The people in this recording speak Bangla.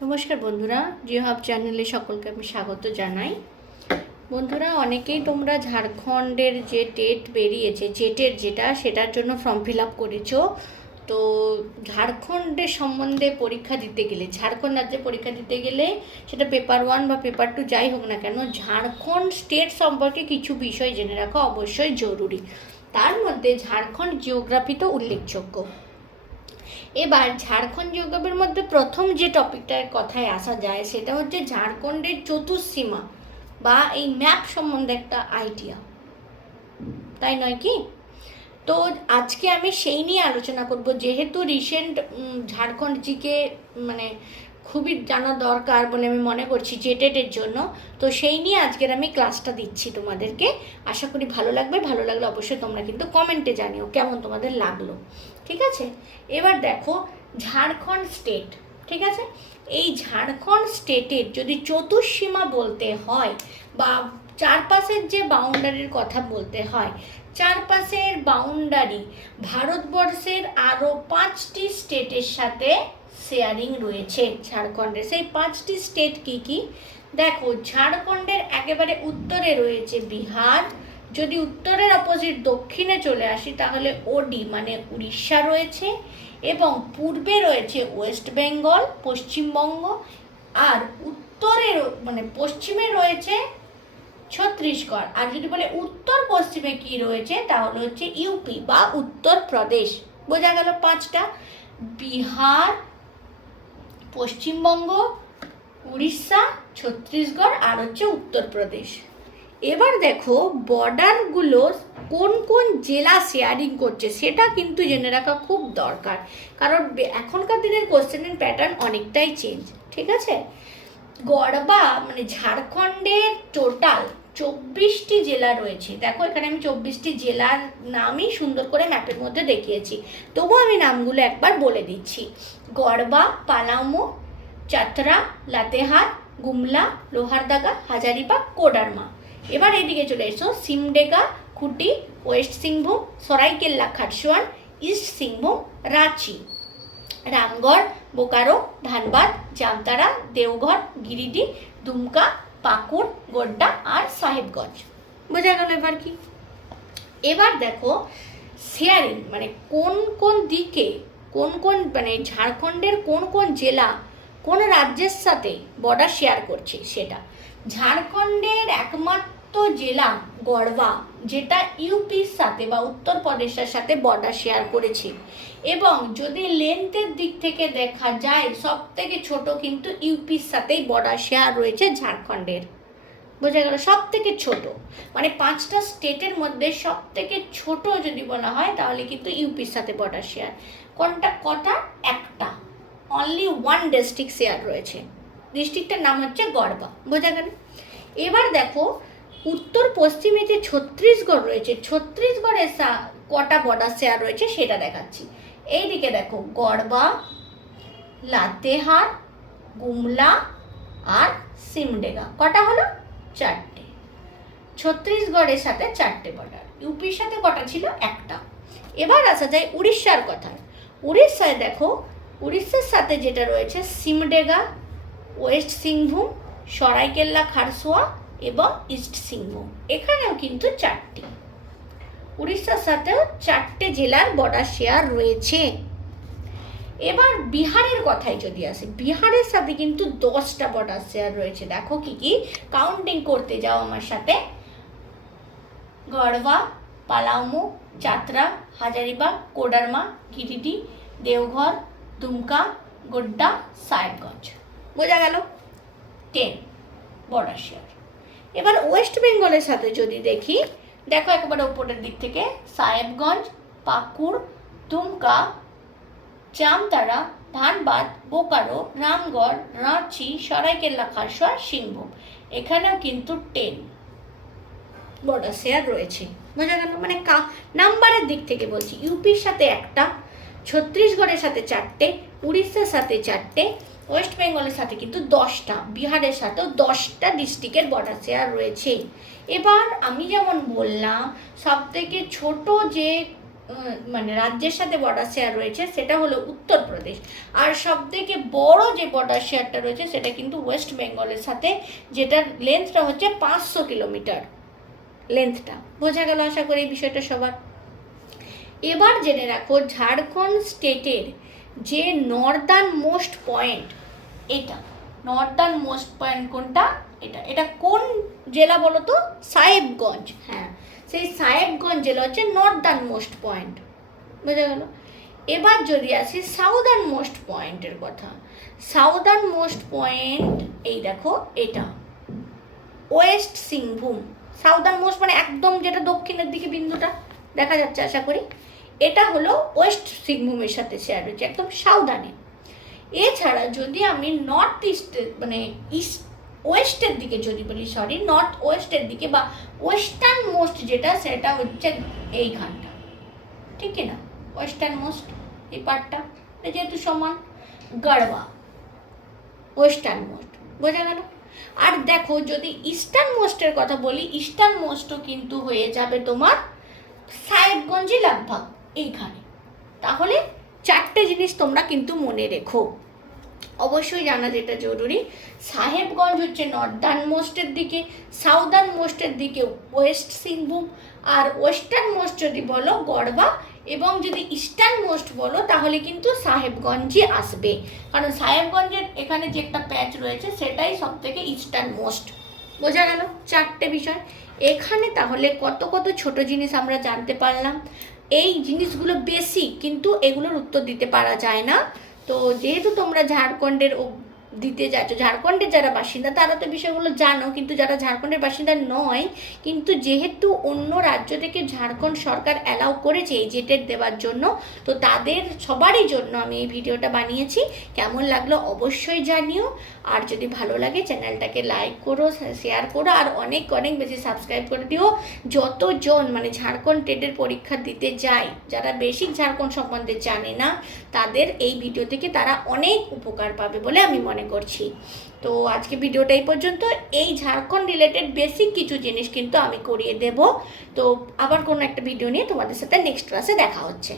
নমস্কার বন্ধুরা, জিও হাব চ্যানেলে সকলকে আমি স্বাগত জানাই। বন্ধুরা, অনেকেই তোমরা ঝাড়খণ্ডের যে টেট বেরিয়েছে, জেটের সেটার জন্য ফর্ম ফিল আপ করেছো। তো ঝাড়খণ্ডের সম্বন্ধে পরীক্ষা দিতে গেলে, ঝাড়খণ্ড রাজ্যে পরীক্ষা দিতে গেলে, সেটা পেপার 1 বা পেপার 2 যাই হোক না কেন, ঝাড়খণ্ড স্টেট সম্পর্কে কিছু বিষয় জেনে রাখা অবশ্যই জরুরি। তার মধ্যে ঝাড়খণ্ড জিওগ্রাফি তো উল্লেখযোগ্য। এবার ঝাড়খণ্ড জিওগ্রাফির মধ্যে প্রথম যে টপিকটার কথায় আসা যায় সেটা হচ্ছে ঝাড়খণ্ডের চতুর্সীমা বা এই ম্যাপ সম্বন্ধে একটা আইডিয়া, তাই নয় কি? তো আজকে আমি সেই নিয়ে আলোচনা করব, যেহেতু রিসেন্ট ঝাড়খণ্ড জিকে মানে খুবই জানা দরকার বলে আমি মনে করছি জেটেটের জন্য। তো সেই নিয়ে আজকের আমি ক্লাসটা দিচ্ছি তোমাদেরকে। আশা করি ভালো লাগবে। ভালো লাগলে অবশ্যই তোমরা কিন্তু কমেন্টে জানিও কেমন তোমাদের লাগলো, ঠিক আছে? এবার দেখো, ঝাড়খণ্ড স্টেট, ঠিক আছে? এই ঝাড়খণ্ড স্টেটের যদি চতুর্সীমা বলতে হয় বা চারপাশের যে বাউন্ডারির কথা বলতে হয়, চারপাশের বাউন্ডারি ভারতবর্ষের আরও 5টি স্টেটের সাথে শেয়ারিং রয়েছে ঝাড়খণ্ডের। সেই 5টি স্টেট কি কি দেখো, ঝাড়খণ্ডের একেবারে উত্তরে রয়েছে বিহার। যদি উত্তরের অপোজিট দক্ষিণে চলে আসি তাহলে ওডি মানে উড়িষ্যা রয়েছে, এবং পূর্বে রয়েছে ওয়েস্ট বেঙ্গল পশ্চিমবঙ্গ, আর উত্তরে মানে পশ্চিমে রয়েছে ছত্তিশগড়। আর যদি বলে উত্তর পশ্চিমে কি রয়েছে তাহলে হচ্ছে ইউপি বা উত্তরপ্রদেশ। বোঝা গেল 5টা: বিহার, পশ্চিমবঙ্গ, উড়িষ্যা, ছত্তিশগড় আর হচ্ছে উত্তরপ্রদেশ। এবার দেখো বর্ডারগুলো কোন কোন জেলা শেয়ারিং করছে সেটা কিন্তু জেনে রাখা খুব দরকার, কারণ এখনকার দিনের কোশ্চেনের প্যাটার্ন অনেকটাই চেঞ্জ, ঠিক আছে? গড়বা মানে ঝাড়খণ্ডের টোটাল 24টি জেলা রয়েছে। দেখো এখানে আমি 24টি জেলার নামই সুন্দর করে ম্যাপের মধ্যে দেখিয়েছি, তবুও আমি নামগুলো একবার বলে দিচ্ছি: গড়বা, পালামু, চাতরা, লাতেহার, গুমলা, লোহারদাগা, হাজারিবাগ, কোডারমা। এবার এদিকে চলে এসো: সিমডেগা, খুঁটি, ওয়েস্ট সিংভূম, সরাইকেল্লা খারসোয়ান, ইস্ট সিংভূম, রাঁচি, রামগড়, বোকারো, ধানবাদ, জামতারা, দেওঘর, গিরিডি, দুমকা, পাকুড়, গোড্ডা আর সাহেবগঞ্জ। বোঝা গেল এবার কি? এবার দেখো শেয়ারিং মানে কোন কোন দিকে কোন কোন মানে ঝাড়খণ্ডের কোন কোন জেলা কোন রাজ্যের সাথে বর্ডার শেয়ার করছে। সেটা ঝাড়খণ্ডের একমাত্র জেলা গড়বা, যেটা ইউপির সাথে বা উত্তরপ্রদেশের সাথে বর্ডার শেয়ার করেছে, এবং যদি লেন্থের দিক থেকে দেখা যায় সব থেকে ছোট কিন্তু ইউপির সাথেই বর্ডার শেয়ার রয়েছে ঝাড়খণ্ডের। বোঝা গেল? সব থেকে ছোট মানে 5টা স্টেটের মধ্যে সব থেকে ছোট যদি বলা হয় তাহলে কিন্তু ইউপির সাথে বর্ডার শেয়ার। কোনটা? কটা? একটা, অনলি 1 ডিস্ট্রিক্ট শেয়ার রয়েছে। ডিস্ট্রিক্টের নাম হচ্ছে গড়বা। বোঝা গেল? এবার দেখো উত্তর পশ্চিমে যে ছত্তিশগড় রয়েছে, ছত্তিশগড়ের কটা বর্ডার শেয়ার রয়েছে সেটা দেখাচ্ছি। এইদিকে দেখো গড়বা, লাতেহার, গুমলা আর সিমডেগা। কটা হলো? 4টে। ছত্তিশগড়ের সাথে 4টে বর্ডার। ইউপির সাথে কটা ছিল? একটা। এবার আসা যায় উড়িষ্যার কথায়। উড়িষ্যায় দেখো, উড়িষ্যার সাথে যেটা রয়েছে সিমডেগা, ওয়েস্ট সিংভূম, সরাইকেল্লা খারসোয়া এবং ইস্ট সিংভূম। এখানেও কিন্তু 4টি। উড়িষ্যার সাথেও 4টে জেলার বর্ডার শেয়ার রয়েছে। এবার বিহারের কথায় যদি আসে, বিহারের সাথে কিন্তু 10টা বর্ডার শেয়ার রয়েছে। দেখো কি কি, কাউন্টিং করতে যাও আমার সাথে: গড়বা, পালামু, চাতরা, হাজারিবাগ, কোডারমা, গিরিডি, দেওঘর, দুমকা, গোড্ডা, সাহেবগঞ্জ। বোঝা গেল? 10 বর্ডার শেয়ার। এবার ওয়েস্ট বেঙ্গলের সাথে যদি দেখি, দেখো একেবারে উপরের দিক থেকে সাহেবগঞ্জ, পাকুড়, দুমকা, জামতারা, ধানবাদ, বোকারো, রামগড়, রাঁচি, সরাইকেল্লা খারসোয়া, সিংভূম। এখানেও কিন্তু 10 বর্ডার শেয়ার রয়েছে। বোঝা গেল? মানে নাম্বারের দিক থেকে বলছি, ইউপির সাথে একটা, ছত্তিশগড়ের সাথে 4টে, উড়িষ্যার সাথে 4টে, ওয়েস্ট বেঙ্গলের সাথে কিন্তু 10টা, বিহারের সাথেও 10টা ডিস্ট্রিক্টের বর্ডার শেয়ার রয়েছে। এবার আমি যেমন বললাম সব থেকে ছোট যে মানে রাজ্যের সাথে বর্ডার শেয়ার রয়েছে সেটা হলো উত্তরপ্রদেশ। আর সবথেকে বড় যে বর্ডার শেয়ারটা রয়েছে সেটা কিন্তু ওয়েস্ট বেঙ্গলের সাথে, যেটার লেন্থটা হচ্ছে 500 কিলোমিটার লেন্থটা। বোঝা গেল আশা করি এই বিষয়টা সবার। এবার জেনে রাখো ঝাড়খণ্ড স্টেটের যে নর্দার্ন মোস্ট পয়েন্ট, এটা নর্দার্ন মোস্ট পয়েন্ট কোনটা, এটা কোন জেলা বলো তো? সাহেবগঞ্জ। হ্যাঁ, সেই সাহেবগঞ্জ জেলা হচ্ছে নর্দার্ন মোস্ট পয়েন্ট। বোঝা গেল। এবার যদি আসি সাউদার্ন মোস্ট পয়েন্টের কথা, সাউদার্ন মোস্ট পয়েন্ট এই দেখো, এটা ওয়েস্ট সিংভূম। সাউদার্ন মোস্ট মানে একদম যেটা দক্ষিণের দিকে বিন্দুটা দেখা যাচ্ছে আশা করি, এটা হলো ওয়েস্ট সিংভূমের সাথে শেয়ার হয়েছে একদম সাউদার্নে। এছাড়া যদি আমি নর্থ ইস্টের মানে ইস্ট ওয়েস্টের দিকে যদি বলি, সরি নর্থ ওয়েস্টের দিকে বা ওয়েস্টার্ন মোস্ট যেটা, সেটা হচ্ছে এইখানটা, ঠিক না? ওয়েস্টার্ন মোস্ট এই পার্টটা যেহেতু সমান, গড়ওয়া ওয়েস্টার্ন মোস্ট। বোঝা গেল। আর দেখো যদি ইস্টার্ন মোস্টের কথা বলি, ইস্টার্ন মোস্টও কিন্তু হয়ে যাবে তোমার সাহেবগঞ্জে লাগভাগ এইখানে। তাহলে 4টে জিনিস তোমরা কিন্তু মনে রেখো, অবশ্যই জানা যেটা জরুরি। সাহেবগঞ্জ হচ্ছে নর্দার্ন মোস্টের দিকে, সাউদার্ন মোস্টের দিকে ওয়েস্ট সিংভূম, আর ওয়েস্টার্ন মোস্ট যদি বলো গড়বা, এবং যদি ইস্টার্ন মোস্ট বলো তাহলে কিন্তু সাহেবগঞ্জই আসবে, কারণ সাহেবগঞ্জের এখানে যে একটা প্যাচ রয়েছে সেটাই সব থেকে ইস্টার্ন মোস্ট। বোঝা গেল 4টে বিষয় এখানে। তাহলে কত কত ছোট জিনিস আমরা জানতে পারলাম। এই জিনিসগুলো বেসিক, কিন্তু এগুলোর উত্তর দিতে পারা যায় না। তো যেহেতু তোমরা ঝাড়খণ্ডের দিতে যাচ্ছ, ঝাড়খণ্ডের যারা বাসিন্দা তারা তো বিষয়গুলো জানো, কিন্তু যারা ঝাড়খণ্ডের বাসিন্দা নয়, কিন্তু যেহেতু অন্য রাজ্য থেকে ঝাড়খণ্ড সরকার অ্যালাউ করেছে এই জেটেড দেওয়ার জন্য, তো তাদের সবারই জন্য আমি এই ভিডিওটা বানিয়েছি। কেমন লাগলো অবশ্যই জানিও। আর যদি ভালো লাগে চ্যানেলটাকে লাইক করো, শেয়ার করো, আর অনেক অনেক বেশি সাবস্ক্রাইব করে দিও। যতজন মানে ঝাড়খণ্ড টেটের পরীক্ষা দিতে যায়, যারা বেসিক ঝাড়খণ্ড সম্বন্ধে জানে না, তাদের এই ভিডিও থেকে তারা অনেক উপকার পাবে বলে আমি মনে করছি। তো আজকে ভিডিওটা এই পর্যন্ত। এই ঝাড়খণ্ড রিলেটেড বেসিক কিছু জিনিস কিন্তু আমি করিয়ে দেব। তো আবার কোনো একটা ভিডিও নিয়ে তোমাদের সাথে নেক্সট ক্লাসে দেখা হচ্ছে।